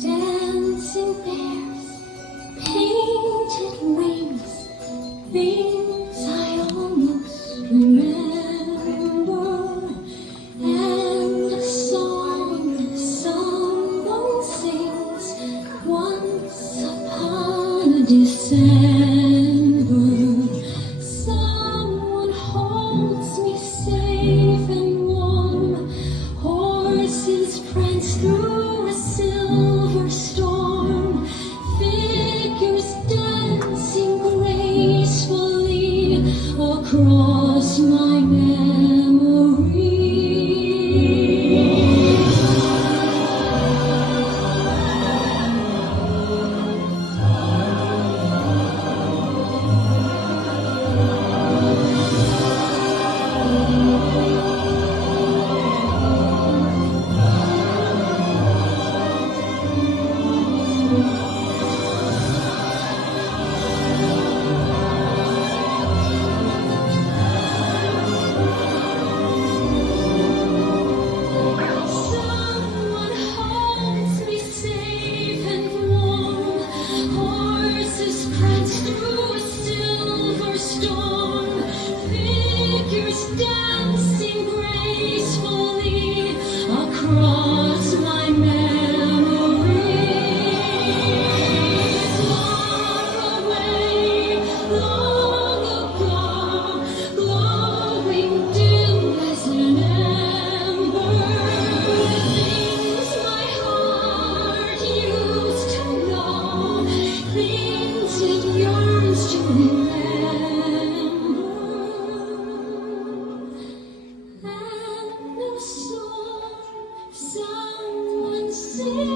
Dancing bears, painted wings, things I almost remember, and a song someone sings once upon a December. Someone holds me safe and warm, horses prance through a silver storm, figures dancing gracefully across my memory. Someone holds me safe and warm, horses prance through a silver storm, figures dancing gracefully across my memory. Far away, long ago, glowing dim as an ember, things my heart used to know, things it yearns to remember, and a song someone sings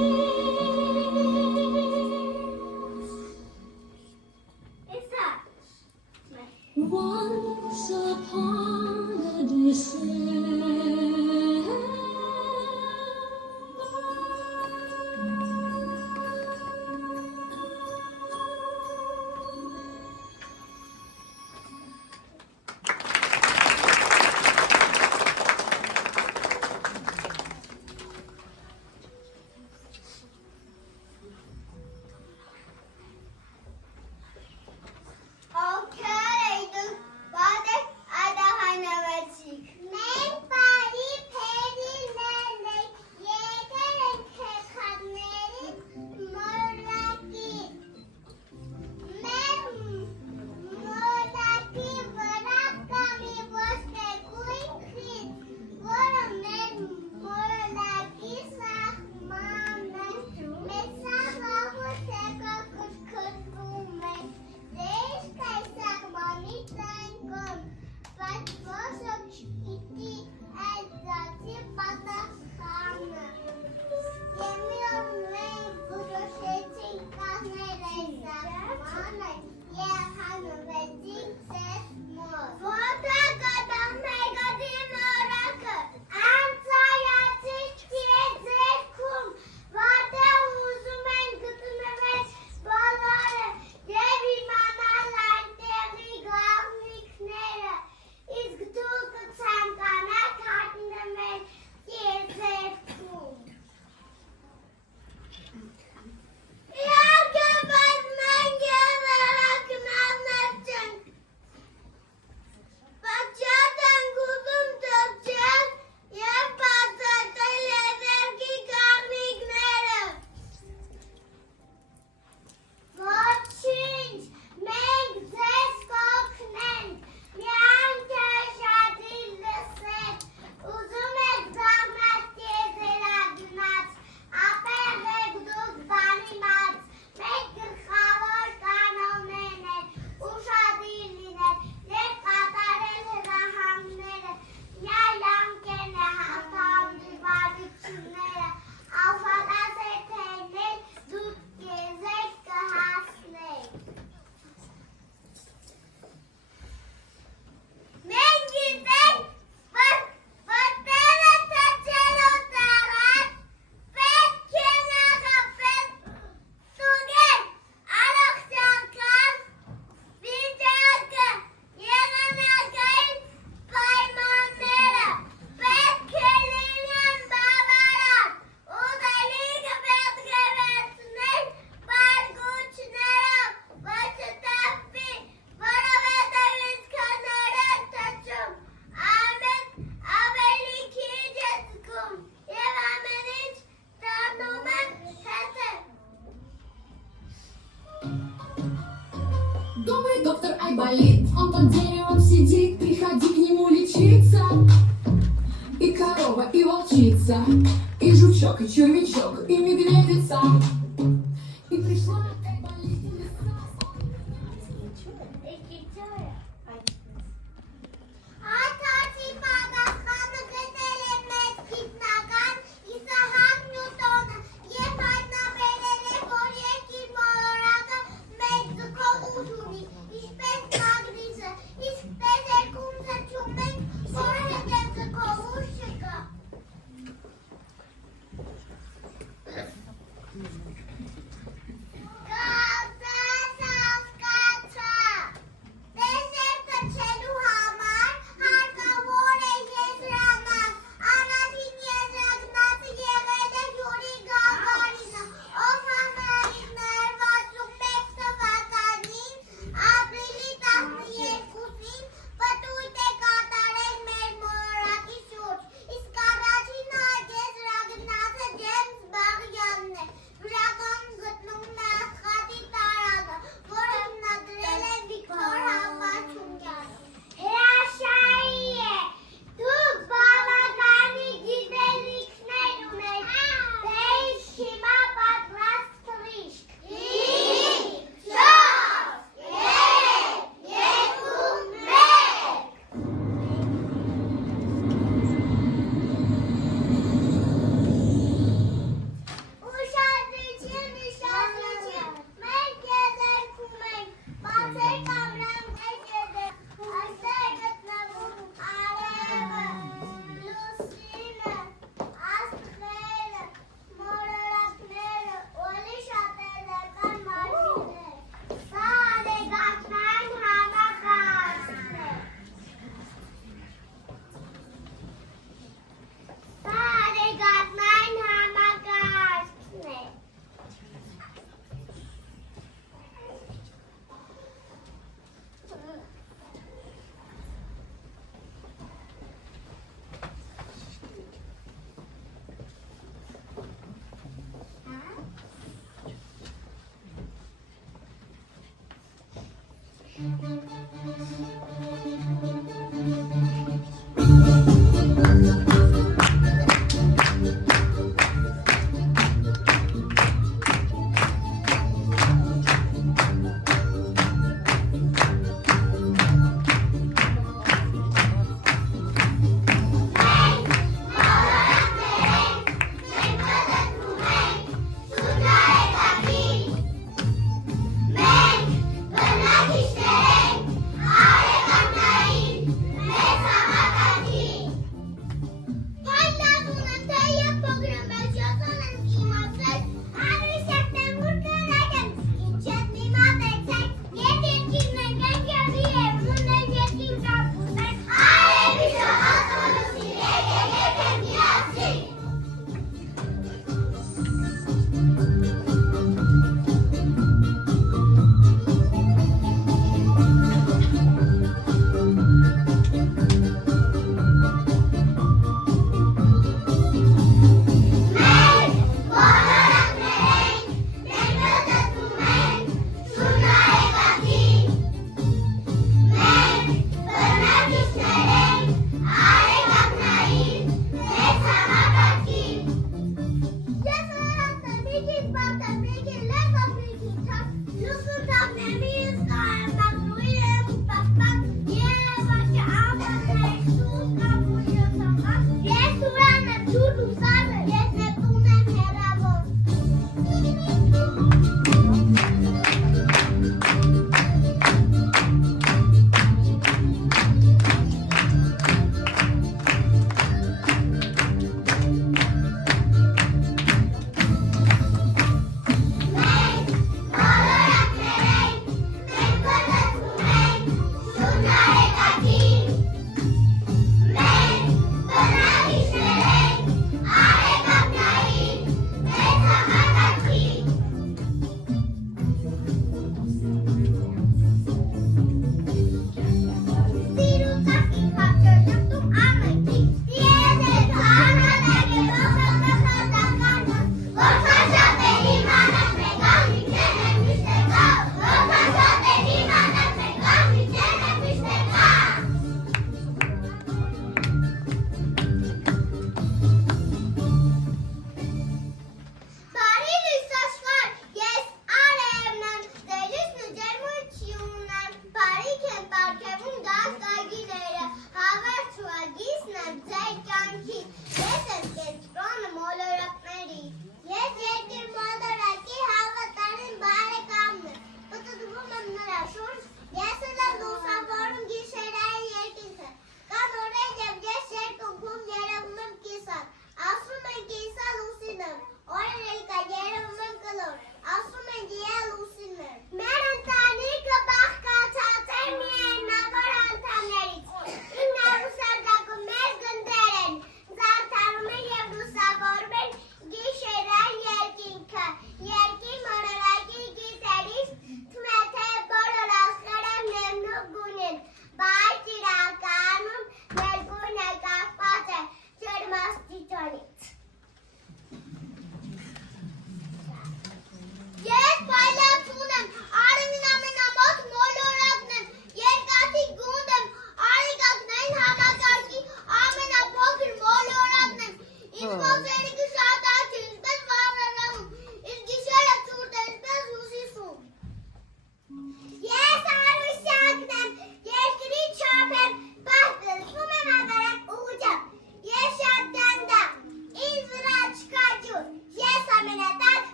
once upon a December. Յարգապազ մանգ Добрый доктор Айболит, он под деревом сидит, приходи к нему лечиться. И корова, и волчица, и жучок, и червячок, и медведица. И пришла Айболит в леса.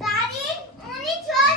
Տարին ունի 4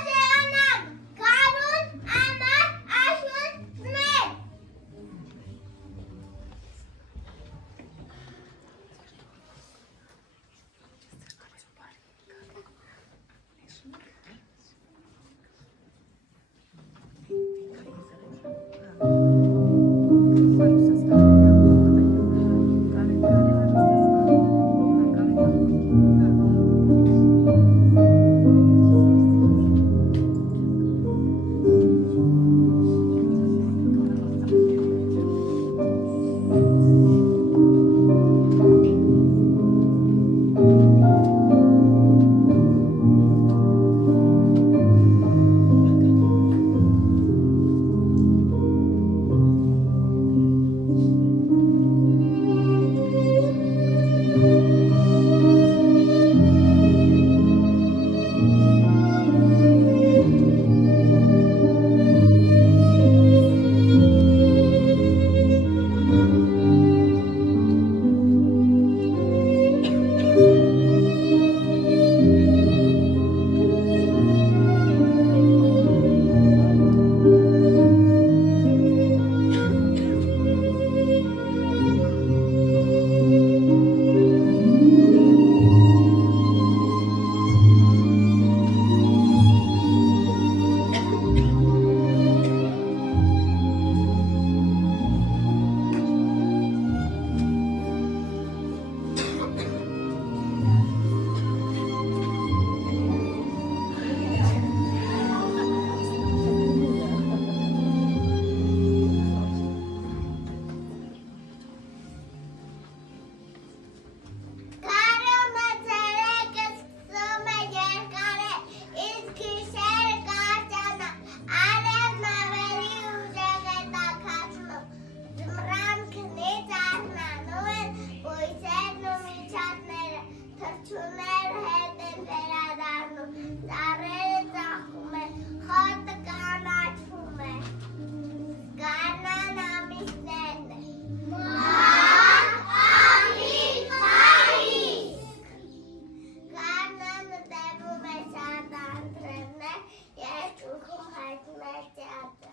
մեջատը։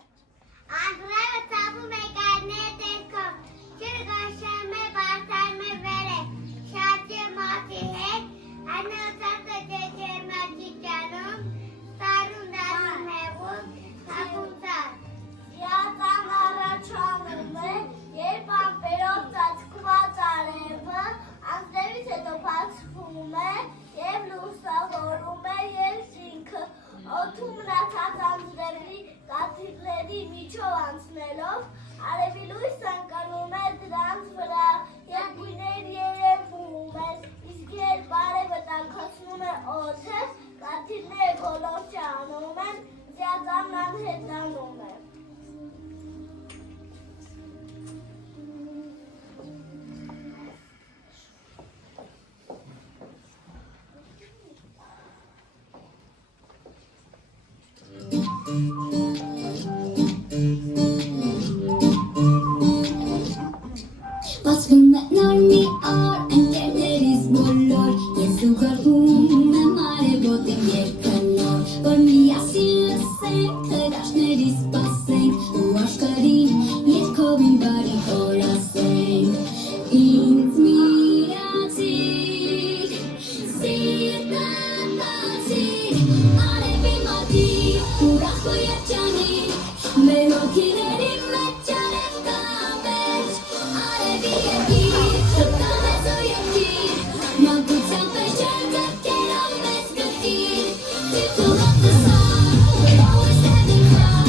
Անդրևը ծապում է կարներ տեսքով, չրգաշեմ է բարձայմ է վերը, շարջե մատի հետ, անոցածը ջեջե մաճի ճանում, սարուն դարում հեղում, թապում ծար։ Իատան առաջանում է, երբ ամպերով ծածկված արևը, անդրևից հետո բացվում է և լուսավորում է երկինքը, օդում մնացած անձրևի կաթիլների միջով անցնելով, արևի լույսը ընկնում է դրանց վրա և գույներ երևում են, իսկ երբ արևը տաքացնում է օդը, կաթիլները գոլորշանում են, ձիածանն անհետանում է։ Բացվում է նոր մի օր, ընկերներիս բոլոր, ես ու գարվում եմ արևոտ իմ երկնոր, որ միասին լսենք, հրաշքների սպասենք, ու աշխարհին երգովին բարի օր ասենք։ Ինձ միացիր, սիրտը տացիր, արևի մատի, ուրախ ու երջանիկ, մեր հոգիների մեջ արև կա մեջ, արևի երկիր, շտկանես ու երկիր, մանկության պես չեր ձեռքերով մեզ կրկիր, թիթողով տեսար, we're always having fun,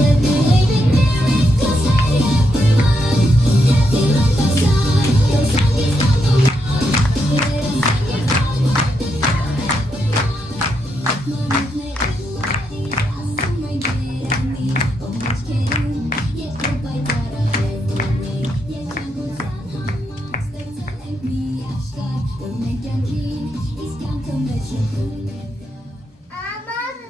let me live it mirror, cause hey everyone, happy like the sun, your song is number one, let us sing it from heart to heart, everyone. Մամուկ ներումարի, ասում են երանի, ողջ կերում, և որ պայտարահեր ունի, և կանգության համար ստեղծել ենք մի աշխարհ, որ մեր կյանքին, իսկ կյանքը մեր շրջում է կա։ Ամանը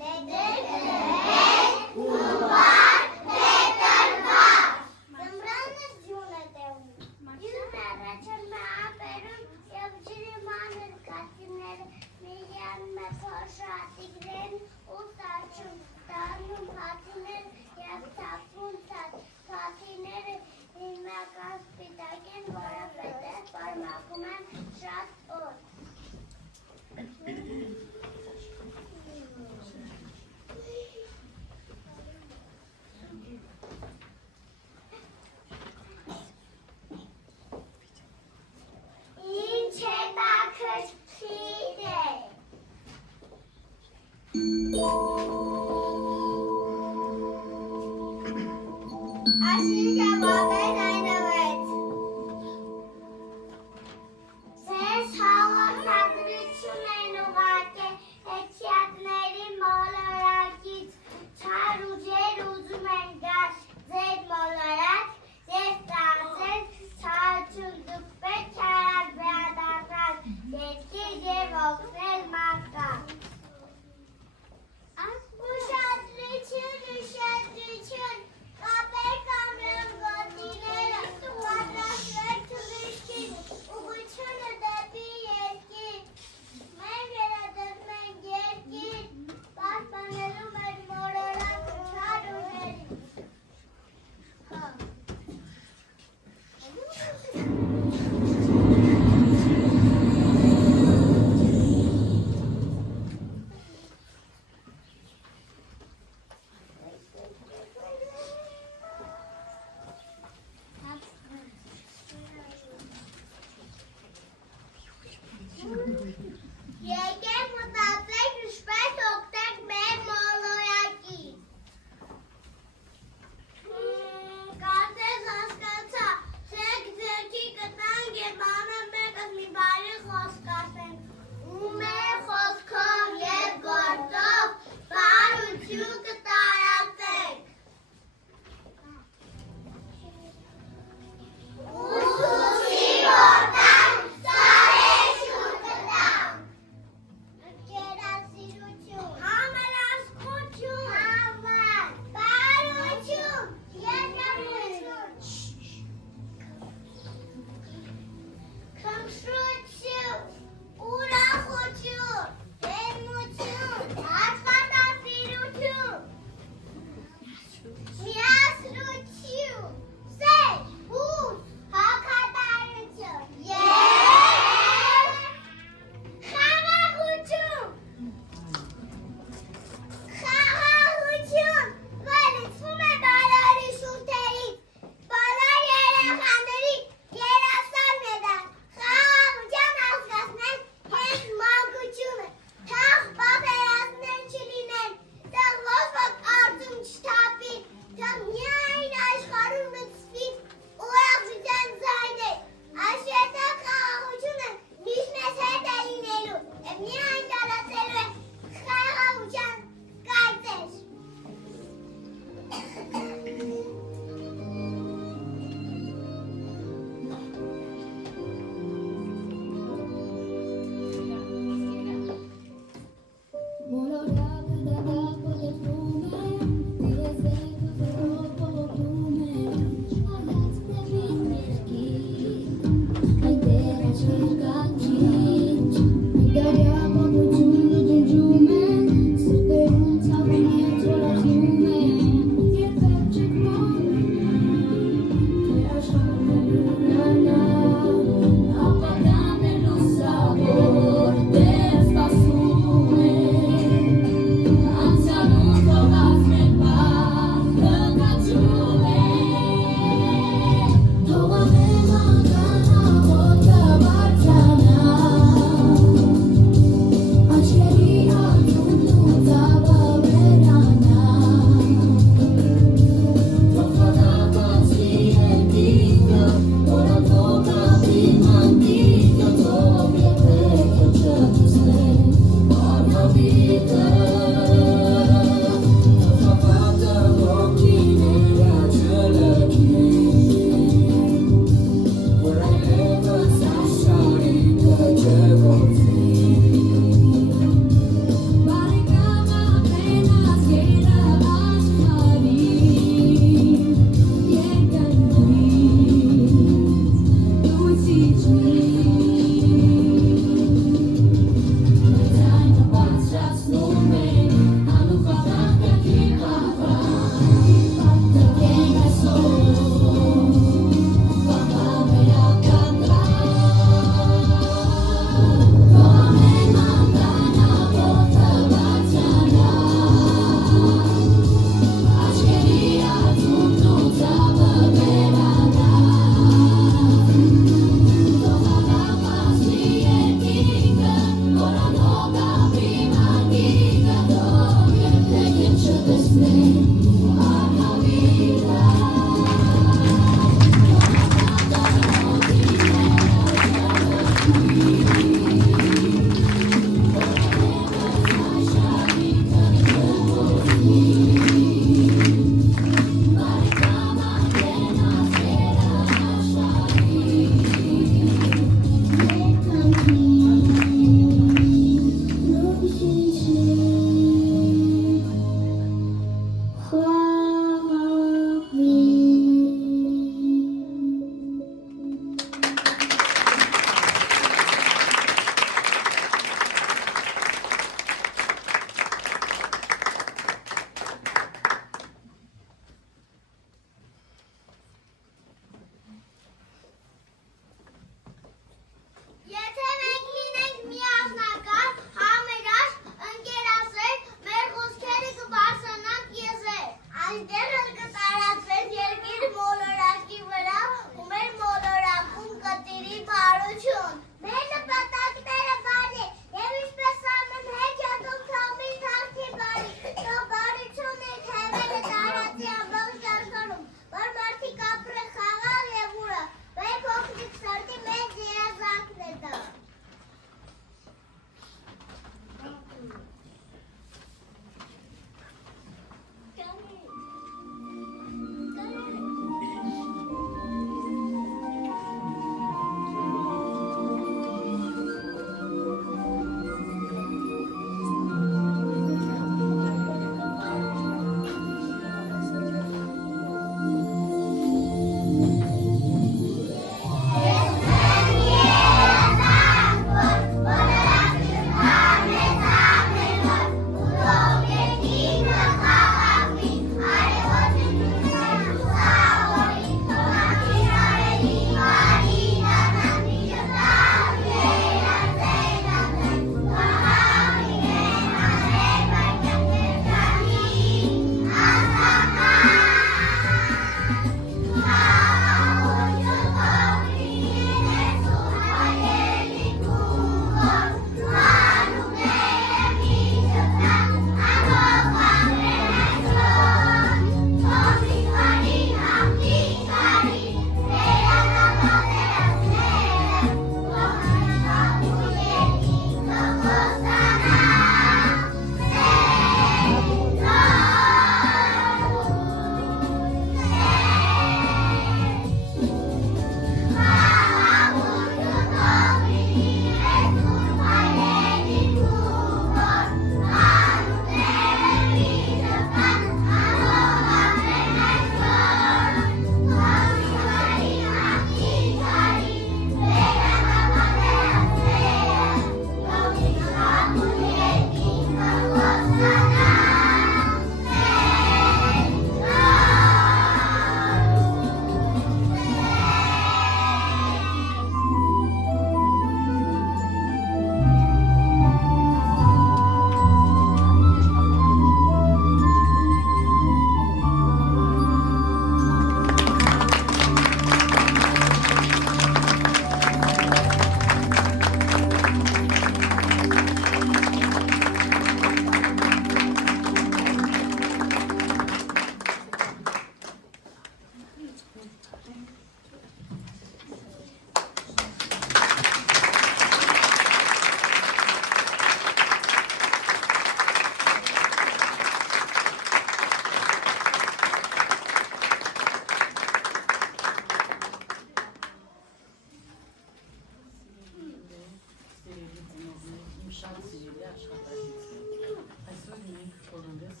օրս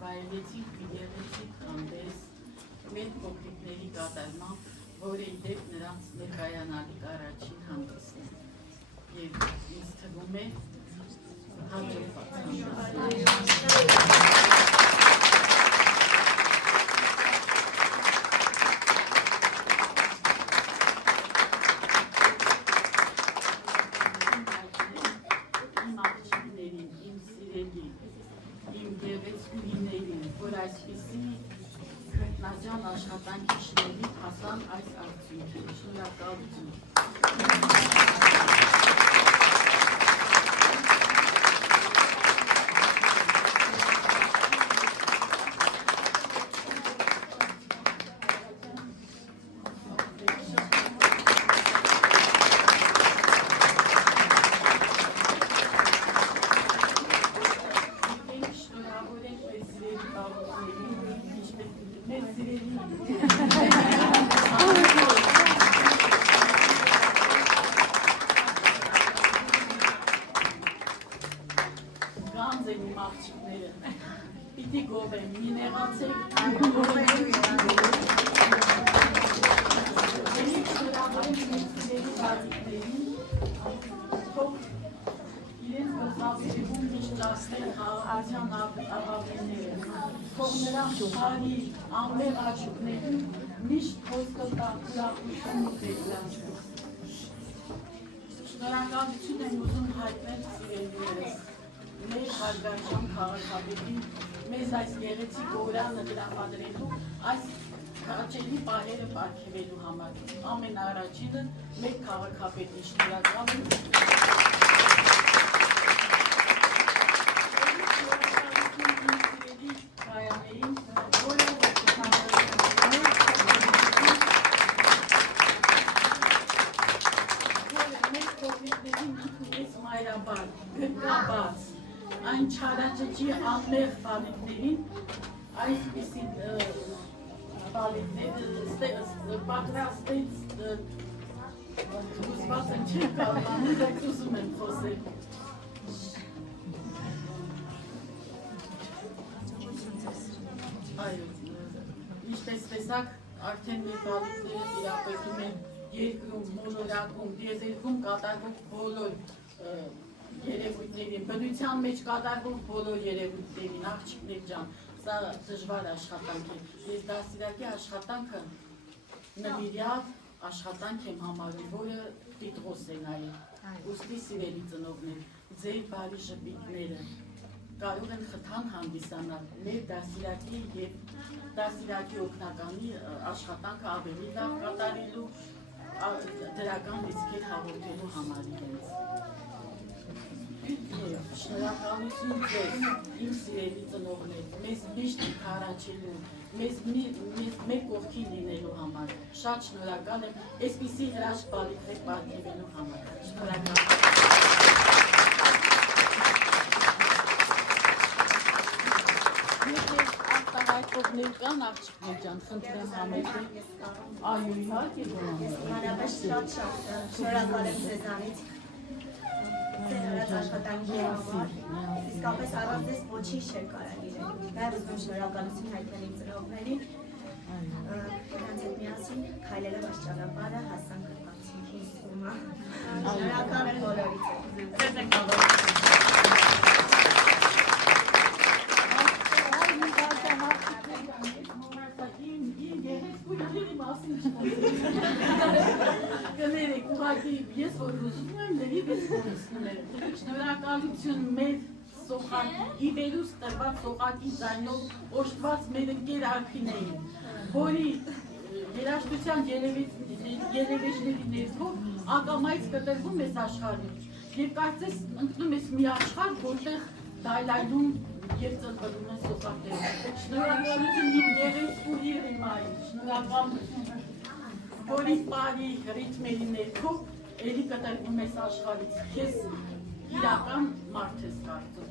վայելեցիք գեղեցիկ հանդես մեր փոքրիկների կատարմամբ, որը ի դեպ նրանց ներկայանալիք առաջին հանդեսն է և ինձ թվում է հաջողված հանդես։ Այսպիսի քրտնաջան աշխատանքի շնորհիվ հասան այս արդյունքին։ Շնորհակալություն։ Գանձ են իմ աղջիկները, պիտի գովեմ, մի նեղացեք, իրենց գլխավերևում միշտ ասնել խաղաղության աղավերները, թող նրանց բարի, անմեղ աչուկներին միշտ հոսքը տան ուրախություն ու դեպլանջում։ Շնորհակալություն եմ ուզում հայտնել սիրելիներս, մեր հարգարժան քաղաքապետին մեզ այս գեղեցիկ օրանը տրամադրելու, այս հաճելի պահերը պարգևելու համար։ Ամենաառաջինը մեր քաղաքապետին շնորհակալ եմ։ Գրկաբաց, այն չարաճճի անմեղ բալիկներին, այսպիսի բալիկներ պատրաստեց ուզված են չեմ կարողանում, դեք ուզում եմ խոսել։ Այո, ինչպես տեսակ, արդեն մեր բալիկները տիրապետում են երկրում, մոլորակում, դիեզերքում կատարվող բոլոր երևույթներին, բնության մեջ կատարվող բոլոր երևույթներին, աղջիկներ ջան, սա դժվար աշխատանք է։ Ես դաստիարակի աշխատանքը նվիրյալ աշխատանք եմ համարում, որը Պետրոս է նաև։ Ուստի սիրելի ծնողներ, ձեր բարի ժպիտները կարող են խթան հանդիսանալ մեր դաստիարակի և դաստիարակի օգնականի աշխատանքը ավելի լավ կատարելու դրական լիցքեր հաղորդելու համար իրենց։ Շնորհակալություն ձեզ, իմ սիրելի ծնողներ, մեզ միշտ քարաչելու, մեզ մեր կողքին լինելու համար։ Շատ շնորհակալ եմ այսպիսի հրաշք բալիկներ պարգևելու համար։ Շնորհակալ։ Արտահայտողներ կան աղջիկներ ջան, խնդրեմ համեցեք։ Այո, իհարկե բոլորը։ Մանավանդ շատ շնորհակալ եմ ձեզանից ձեր աշխատանքի համար։ Իսկապես առանց ձեզ ոչինչ չէր կարող լինել։ Նաև ուզում եմ շնորհակալություն հայտնել իմ ծնողներին։ Նրանց հետ միասին քայլելով այս ճանապարհը հասանք արդյունքի ստումը։ Շնորհակալ եմ բոլորիդ։ Կներեք, ուղղակի ես որ ուզում եմ, լրիվ ես կորսնում եմ։ Շնորհակալություն մեր ի վերուս տրված սոխակի ձայնով օժտված մեր ընկեր Արփինեին, որի երաժշտության երևեջների ներքո ակամայից կտրվում ես աշխարհում և կարծես ընկնում ես մի աշխարհ, որտեղ դայլայլում և ծնվելում են սոխակները։ Շնորհակալություն իմ գեղեցկու Երեմային, շնորհակալություն, որի բարի ռիթմերի ներքո էլի կտրվում ես աշխարհից, քեզ իրական մարդ ես կարծում։